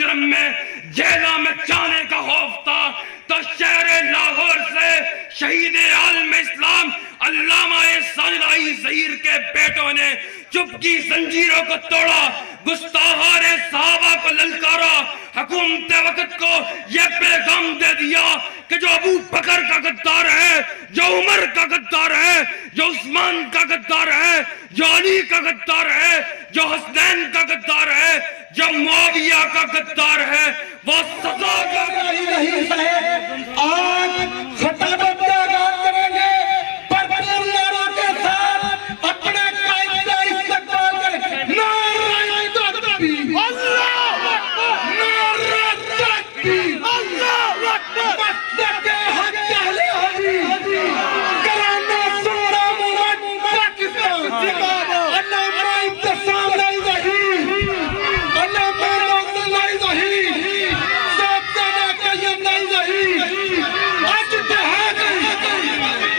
جرم میں جیلوں میں جانے کا خوف تھا تو شہر لاہور سے شہید عالم اسلام علامہ ثانی ظہیر کے بیٹوں نے چپ کی زنجیروں کو توڑا، گستاخان صحابہ کو للکارا، حکومت وقت کو یہ پیغام دے دیا کہ جو ابو بکر کا غدار ہے، جو عمر کا غدار ہے، جو عثمان کا غدار ہے، جو علی کا غدار ہے، جو حسنین کا غدار ہے، جو معاویہ کا غدار ہے، وہ سزا کا نہیں ہے۔ آج خطابت کا اعلان کریں گے، بھرپور نعروں کے ساتھ اپنے قائد کا استقبال کریں۔ نعرہ تکبیر، اللہ اکبر، نعرہ تکبیر، اللہ اکبر، مسلک حق اہل حدیث، کرانہ سورہ مراد پاکستان، علامہ ابتسام لائی ظہیر، علامہ روشن لائی ظہیر، صاحبزادہ قیم لائی ظہیر، آج دہا گئی،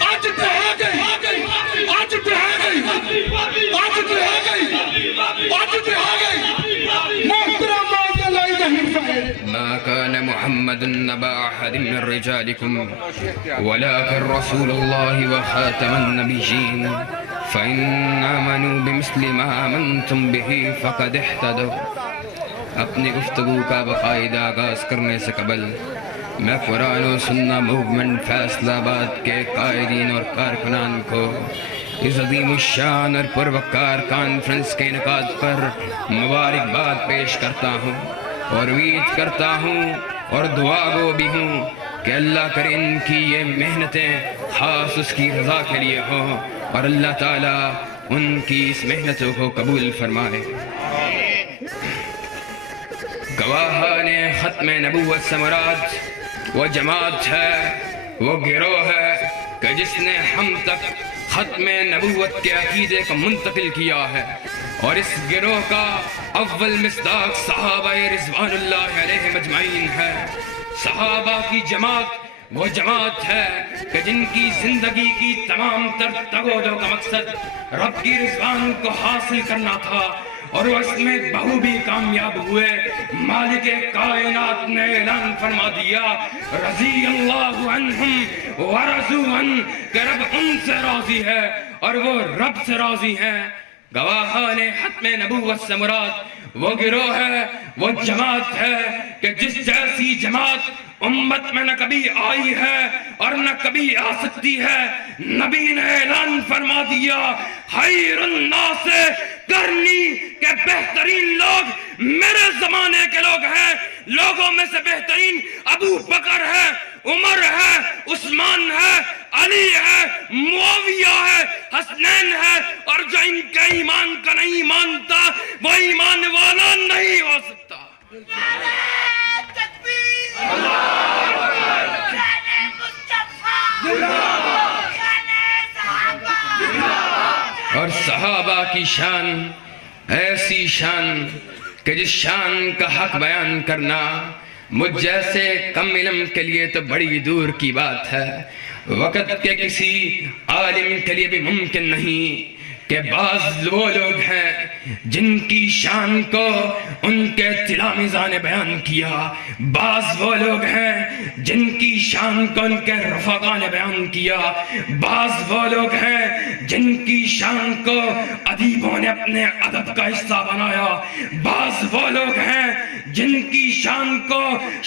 آج دہا گئی، آج دہا گئی، آج دہا گئی، آج دہا گئی، محترم مولانا لائی ظہیر صاحب۔ ما كان محمد نبا أحد من رجالكم ولكن رسول الله وخاتم النبيين فإن آمنوا بمثل ما آمنتم به فقد اهتدوا۔ اپنی گفتگو کا باقاعدہ آغاز کرنے سے قبل میں قرآن و سنہ موومنٹ فیصلہ آباد کے قائدین اور کارکنان کو اس عظیم الشان اور پروقار کانفرنس کے انعقاد پر مبارکباد پیش کرتا ہوں اور امید کرتا ہوں اور دعا گو بھی ہوں کہ اللہ کرے ان کی یہ محنتیں خاص اس کی رضا کے لیے ہوں اور اللہ تعالیٰ ان کی اس محنتوں کو قبول فرمائے۔ گواہان ختم نبوت سے مراد وہ جماعت ہے، وہ گروہ ہے کہ جس نے ہم تک ختم نبوت کے عقیدے کو منتقل کیا ہے، اور اس گروہ کا اول مصداق صحابہ رضوان اللہ علیہ مجمعین ہے۔ صحابہ کی جماعت وہ جماعت ہے کہ جن کی زندگی کی تمام تر تگودوں کا مقصد رب کی رضوان کو حاصل کرنا تھا، اور وہ اس میں بخوبی کامیاب ہوئے۔ مالک کائنات نے اعلان فرما دیا رضی اللہ عنہم ورضوا عنہ، کہ رب ان سے راضی ہے اور وہ رب سے راضی ہیں۔ گواہان ختم نبوت سے مراد وہ گروہ ہے، وہ جماعت ہے کہ جس جیسی جماعت امت میں نہ کبھی آئی ہے اور نہ کبھی آ سکتی ہے۔ نبی نے اعلان فرما دیا خیر الناس کرنی، کہ بہترین لوگ میرے زمانے کے لوگ ہیں۔ لوگوں میں سے بہترین ابو بکر ہے، عمر ہے، عثمان ہے، علی ہے، معاویہ ہے، حسنین ہے، اور جو ان کے ایمان کا نہیں مانتا وہ ایمان والا نہیں ہو سکتا۔ اور صحابہ کی شان ایسی شان کہ جس شان کا حق بیان کرنا مجھ جیسے کم علم کے لیے تو بڑی دور کی بات ہے، وقت کے کسی عالم کے لیے بھی ممکن نہیں کہ بعض وہ لوگ ہیں جن کی شان کو ان کے تلامذہ نے بیان کیا، بعض وہ لوگ ہیں جن کی شان کو ان کے رفقا نے بیان کیا، بعض وہ لوگ ہیں جن کی شان کو ادیبوں نے اپنے ادب کا حصہ بنایا، بعض وہ لوگ ہیں جن کی شان کو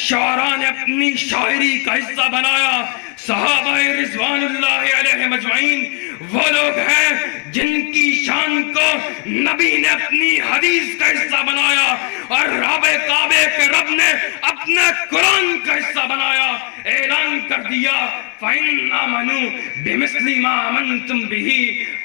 شاعران نے اپنی شاعری کا حصہ بنایا۔ صحابہ رضوان اللہ علیہ مجمعین وہ لوگ ہیں جن کی شان کو نبی نے اپنی حدیث کا حصہ بنایا اور رب کعبے کے رب نے اپنے قرآن کا حصہ بنایا۔ اعلان کر دیا فَإِنْ آمَنُوا بِمِثْلِ مَا آمَنْتُمْ بِهِ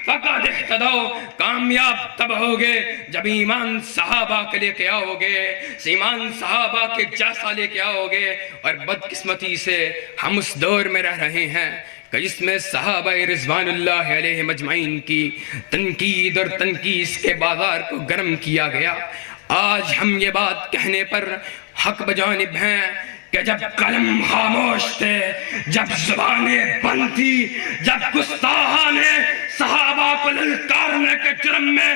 فَقَدْ اهْتَدَوْا۔ کامیاب تب ہوگے جب ایمان صحابہ کے لے کے آؤ گے، ایمان صحابہ کے جیسا لے کے آؤ گے۔ اور بدقسمتی سے ہم اس دور میں رہ رہے ہیں کہ جس میں صحابہ رضوان اللہ علیہ مجمعین کی تنقید اور تنقیس کے بازار کو گرم کیا گیا۔ آج ہم یہ بات کہنے پر حق بجانب ہیں کہ جب قلم خاموش تھے، جب زبانیں بند تھی، جب گستاخان صحابہ کو للکارنے کے جرم میں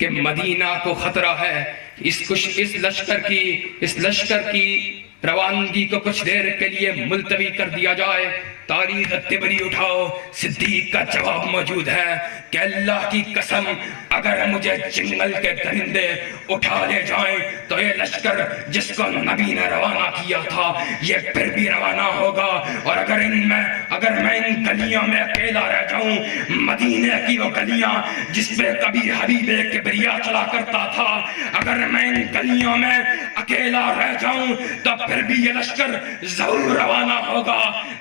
کہ مدینہ کو خطرہ ہے، اس لشکر کی روانگی کو کچھ دیر کے لیے ملتوی کر دیا جائے۔ تاریخ تبری اٹھاؤ، صدیق کا جواب موجود ہے کہ اللہ کی قسم اگر مجھے جنگل کے درندے اٹھا لے جائیں تو یہ لشکر جس کو نبی نے روانہ کیا تھا یہ پھر بھی روانہ ہوگا، اور اگر میں ان گلیوں میں اکیلا رہ جاؤں، مدینے کی وہ گلیاں جس پہ کبھی حبیب کبریا چلا کرتا تھا، اگر میں ان گلیوں میں اکیلا رہ جاؤں تو پھر بھی یہ لشکر ضرور روانہ ہوگا۔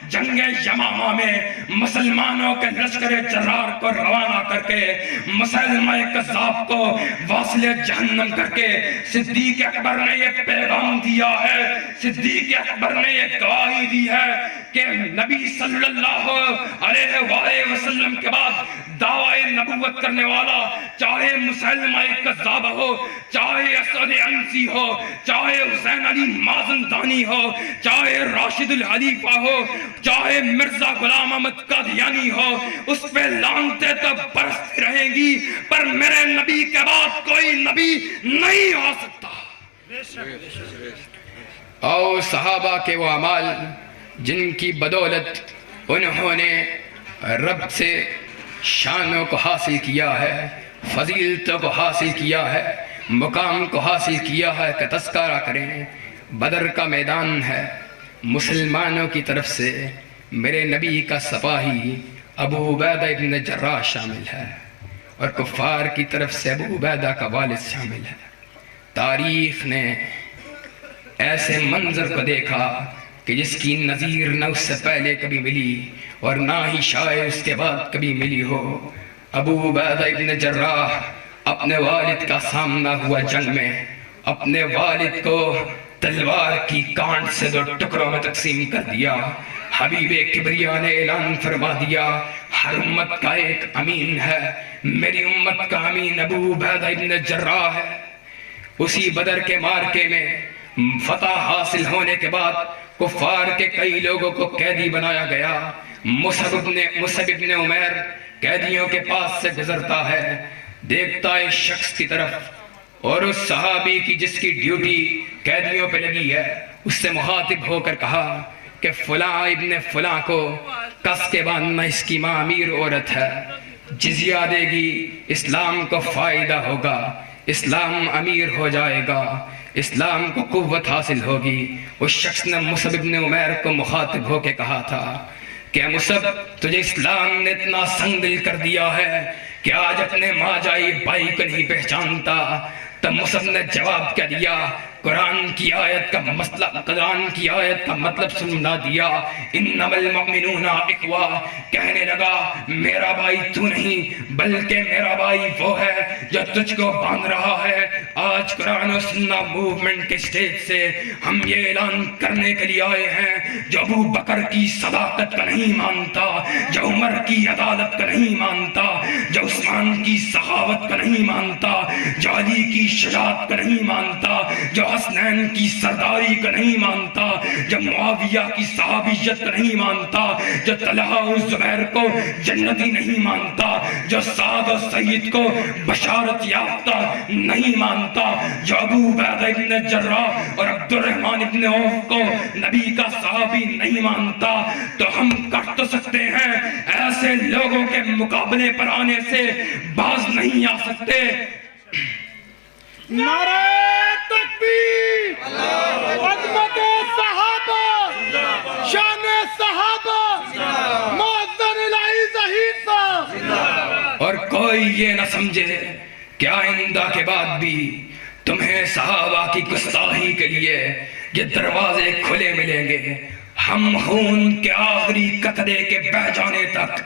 جنگ یمامہ میں مسلمانوں کے لشکر جرار کو روانہ کر کے، مسلمہ کذاب کو واصل جہنم کر کے صدیق اکبر نے یہ پیغام دیا ہے، صدیق اکبر نے یہ گواہی دی ہے کہ نبی صلی اللہ علیہ وآلہ وسلم کے بعد دعوی نبوت کرنے والا چاہے مسلمہ کذاب ہو، چاہے اسود عنسی ہو، چاہے حسین علی مازندانی ہو، چاہے راشد الخلیفہ ہو، چاہے مرزا غلام احمد قادیانی ہو، اس پہ لعنتیں تو برستی رہیں گی، پر میرے نبی کے بعد کوئی نبی نہیں ہو سکتا۔ اور صحابہ کے وہ اعمال جن کی بدولت انہوں نے رب سے شانوں کو حاصل کیا ہے، فضیلتوں کو حاصل کیا ہے، مقام کو حاصل کیا ہے کہ تذکرہ کریں۔ بدر کا میدان ہے، مسلمانوں کی طرف سے میرے نبی کا سپاہی ابو عبیدہ ابن جراح شامل ہے، اور کفار کی طرف سے ابو عبیدہ کا والد شامل ہے۔ تاریخ نے ایسے منظر کو دیکھا کہ جس کی نظیر نہ اس سے پہلے کبھی ملی اور نہ ہی شاید اس کے بعد کبھی ملی ہو۔ ابو عبیدہ ابن جراح اپنے والد کا سامنا ہوا جنگ میں، اپنے والد کو تلوار کی کانٹ سے 2 ٹکڑوں میں تقسیم کر دیا۔ حبیب کبریا نے اعلان فرما دیا، ہر امت کا ایک امین ہے، میری امت کا امین ابو عبیدہ ابن جراح ہے۔ اسی بدر کے مارکے میں فتح حاصل ہونے کے بعد کفار کے کئی لوگوں کو قیدی بنایا گیا۔ مصعب ابن عمیر قیدیوں کے پاس سے گزرتا ہے، دیکھتا ہے شخص کی طرف، اور اس صحابی کی جس کی ڈیوٹی قیدیوں پہ لگی ہے اس سے مخاطب ہو کر کہا کہ فلاں ابن فلاں کو کس کے باندھنا، اس کی ماں امیر عورت ہے، جزیہ دے گی، اسلام کو فائدہ ہوگا، اسلام امیر ہو جائے گا، اسلام کو قوت حاصل ہوگی۔ اس شخص نے مصعب ابن عمیر کو مخاطب ہو کے کہا تھا کہ مصعب، تجھے اسلام نے اتنا سنگ دل کر دیا ہے کہ آج اپنے ماں جائی بھائی کو نہیں پہچانتا۔ تب مصعب نے جواب کیا دیا، قرآن کی آیت کا مطلب سنا دیا، انما المؤمنون اخوہ، کہنے لگا میرا بھائی تو نہیں بلکہ میرا بھائی وہ ہے جو تجھ کو باندھ رہا ہے۔ آج قرآن و سنہ موومنٹ کے سٹیج سے ہم یہ اعلان کرنے کے لیے آئے ہیں، جو ابو بکر کی صداقت کا نہیں مانتا، جو عمر کی عدالت کا نہیں مانتا، جو عثمان کی سخاوت کا نہیں مانتا، جو علی کی شجاعت کا نہیں مانتا، جو حسنین کی سرداری کا نہیں مانتا، جو معاویہ کی صحابیت کا نہیں مانتا، جو طلحہ و زبیر کو جنتی نہیں مانتا، جو سعد و سعید کو بشارت یافتہ نہیں مانتا، جو ابو عبیدہ ابن جراح اور عبد الرحمن ابن عوف کو نبی کا صحابی نہیں مانتا، تو ہم کر تو سکتے ہیں، ایسے لوگوں کے مقابلے پر آنے سے باز نہیں آ سکتے۔ نعرہ تکبیر، عظمت صحابہ، شان صحابہ، معظم الہی ظہیر صاحب۔ اور کوئی یہ نہ سمجھے کہ آئندہ کے بعد بھی تمہیں صحابہ کی گستاخی کے لیے یہ دروازے کھلے ملیں گے۔ ہم خون کے آخری قطرے کے بہہ جانے تک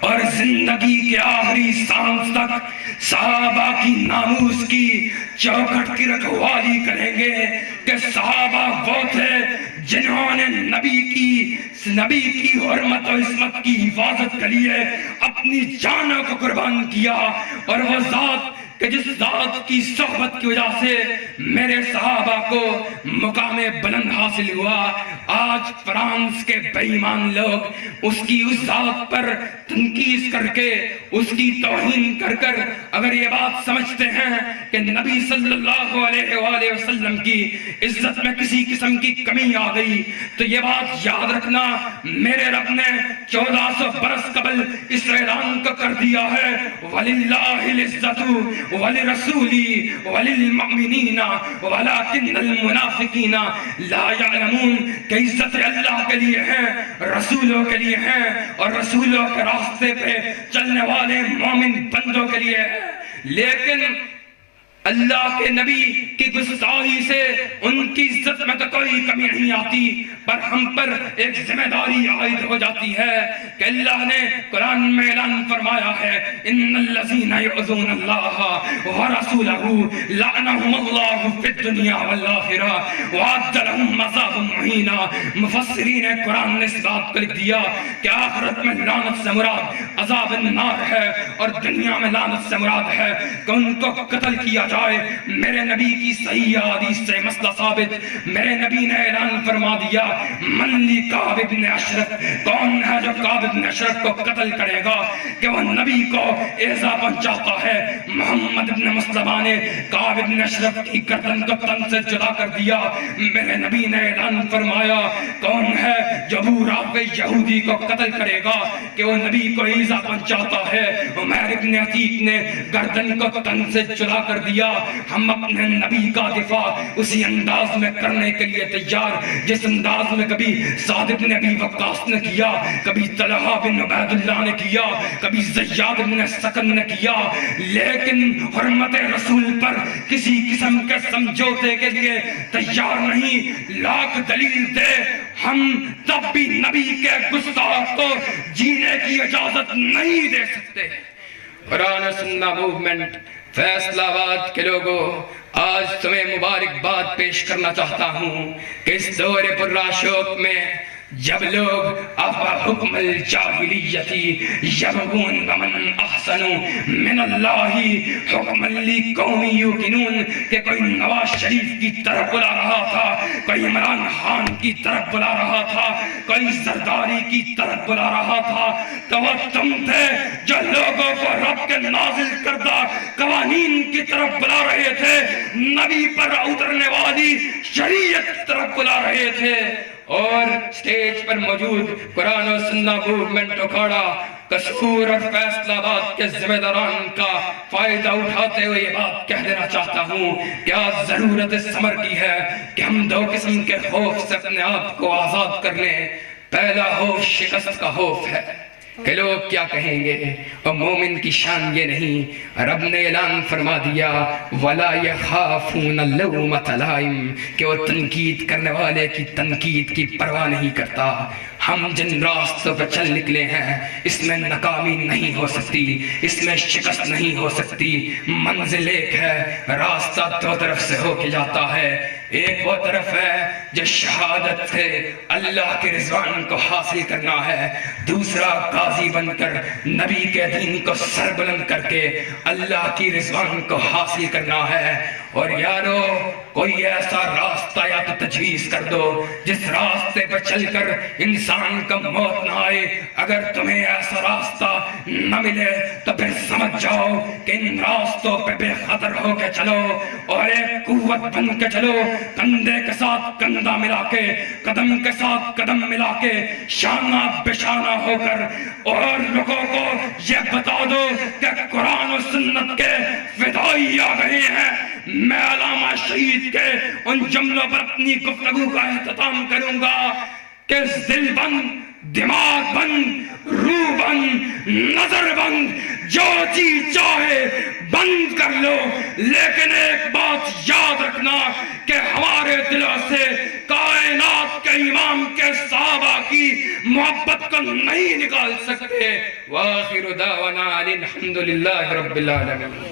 اور زندگی کے آخری سانس تک صحابہ کی ناموس کی چوکھٹ کی رکھوالی کریں گے کہ صحابہ وہ تھے جنہوں نے نبی کی حرمت و عصمت کی حفاظت کے لیے اپنی جانوں کو قربان کیا، اور وہ ذات کہ جس ذات کی صحبت کی وجہ سے میرے صحابہ کو مقام بلند حاصل ہوا، آج فرانس کے بے ایمان لوگ اس کی اس ذات پر تنقید کر کے، اس کی توہین کر کر اگر یہ بات سمجھتے ہیں کہ نبی صلی اللہ علیہ وآلہ وسلم کی عزت میں کسی قسم کی کمی آ گئی، تو یہ بات یاد رکھنا، میرے رب نے 1400 برس قبل اس اعلان کو کر دیا ہے، وَلِلَّهِ الْعِزَّةُ وَلِرَسُولِهِ وَلِلْمُؤْمِنِينَ وَلَكِنَّ الْمُنَافِقِينَ لَا يَعْلَمُونَ، کہ عزت اللہ کے لیے ہے، رسولوں کے لیے ہے، اور رسولوں کے راستے پہ چلنے والے مومن بندوں کے لیے ہے، لیکن اللہ کے نبی کی گستاخی سے ان کی عزت میں تو کوئی کمی نہیں آتی، پر ہم پر ایک ذمہ داری عائد ہو جاتی ہے کہ اللہ نے قرآن میں اعلان فرمایا ہے، ان الذین یؤذون اللہ ورسولہ لعنہم اللہ فی الدنیا والآخرہ وأعد لهم عذابا مہینا۔ مفسرین قرآن نے اس بات کو لکھ دیا کہ آخرت میں لعنت سے مراد عذاب النار ہے، اور دنیا میں لعنت سے مراد ہے کہ ان کو قتل کیا جائے۔ میرے نبی کی صحیح حدیث سے مسئلہ ثابت، میرے نبی نے اعلان فرما دیا، من لی کعب ابن اشرف، کون ہے جو کعب ابن اشرف کو قتل کرے گا کہ وہ نبی کو ایذا پہنچاتا ہے۔ محمد ابن مسلمہ نے کعب ابن اشرف کی گردن کو تن سے جدا کر دیا، میرے نبی نے اعلان فرمایا، کون ہے جو ابو رافع یہودی کو قتل کرے گا کہ وہ نبی کو ایذا پہنچاتا ہے۔ عمیر ابن عتیق نے گردن کو تن سے جدا کر دیا۔ ہم اپنے نبی کا دفاع اسی انداز میں کرنے کے لیے تیار جس انداز میں کبھی سعد بن ابی وقاص نے کیا، کبھی طلحہ بن عبید اللہ نے کیا، کبھی زیاد بن سکن نے کیا، لیکن حرمت رسول پر کسی قسم کے سمجھوتے کے لیے تیار نہیں۔ لاکھ دلیل دے، ہم تب بھی نبی کے گستاخ کو جینے کی اجازت نہیں دے سکتے۔ قرآن و سنہ موومنٹ فیصلہ آباد کے لوگوں، آج تمہیں مبارکباد پیش کرنا چاہتا ہوں کہ اس دور پرآشوق میں جب لوگ افا حکم الجاہلیتی یبغون ومن احسن من اللہ حکما لقوم یوقنون، کہ کوئی نواز شریف کی طرف بلا رہا تھا، کوئی عمران خان کی طرف بلا رہا تھا، کوئی زرداری کی طرف بلا رہا تھا، تو وہ تم تھے جو لوگوں کو رب کے نازل کردہ قوانین کی طرف بلا رہے تھے، نبی پر اترنے والی شریعت کی طرف بلا رہے تھے۔ اور سٹیج پر موجود قرآن و سنہ موومنٹ اکھاڑا کسور اور فیصلہ آباد کے ذمہ داران کا فائدہ اٹھاتے ہوئے یہ بات کہہ دینا چاہتا ہوں کہ آج ضرورت ثمر کی ہے کہ ہم دو قسم کے خوف سے اپنے آپ کو آزاد کر لیں۔ پہلا خوف شکست کا خوف ہے کہ لوگ کیا کہیں گے، اور مومن کی شان یہ نہیں، رب نے اعلان فرما دیا وَلَا يَخَافُونَ اللَّوْمَةَ لَائِمٍ، کہ وہ تنقید کرنے والے کی تنقید کی پرواہ نہیں کرتا۔ ہم جن راستوں پہ چل نکلے ہیں اس میں ناکامی نہیں ہو سکتی، اس میں شکست نہیں ہو سکتی۔ منزل ایک ہے، راستہ دو طرف سے ہو کے جاتا ہے، ایک وہ طرف ہے جو شہادت سے اللہ کے رضوان کو حاصل کرنا ہے، دوسرا غازی بن کر نبی کے دین کو سر بلند کر کے اللہ کی رضوان کو حاصل کرنا ہے۔ اور یارو کوئی ایسا راستہ یا تو تجویز کر دو جس راستے پر چل کر انسان کا موت نہ آئے۔ اگر تمہیں ایسا راستہ نہ ملے تو پھر سمجھ جاؤ کہ ان راستوں پہ بے خطر ہو کے چلو اور ایک قوت بن کے چلو، کندھے کے ساتھ کندھا ملا کے، قدم کے ساتھ قدم ملا کے، شانہ بشانہ ہو کر، اور لوگوں کو یہ بتا دو کہ قرآن و سنت کے فدائی آ گئے ہیں۔ میں علامہ شہید کے ان جملوں پر اپنی گفتگو کا اختتام کروں گا کہ دل بند، دماغ بند، روح بند، نظر بند، جو چیز چاہے بند کر لو، لیکن ایک بات یاد رکھنا کہ ہمارے دلوں سے کائنات کے امام کے صحابہ کی محبت کو نہیں نکال سکتے۔ وآخر دعوانا الحمدللہ رب العالمین۔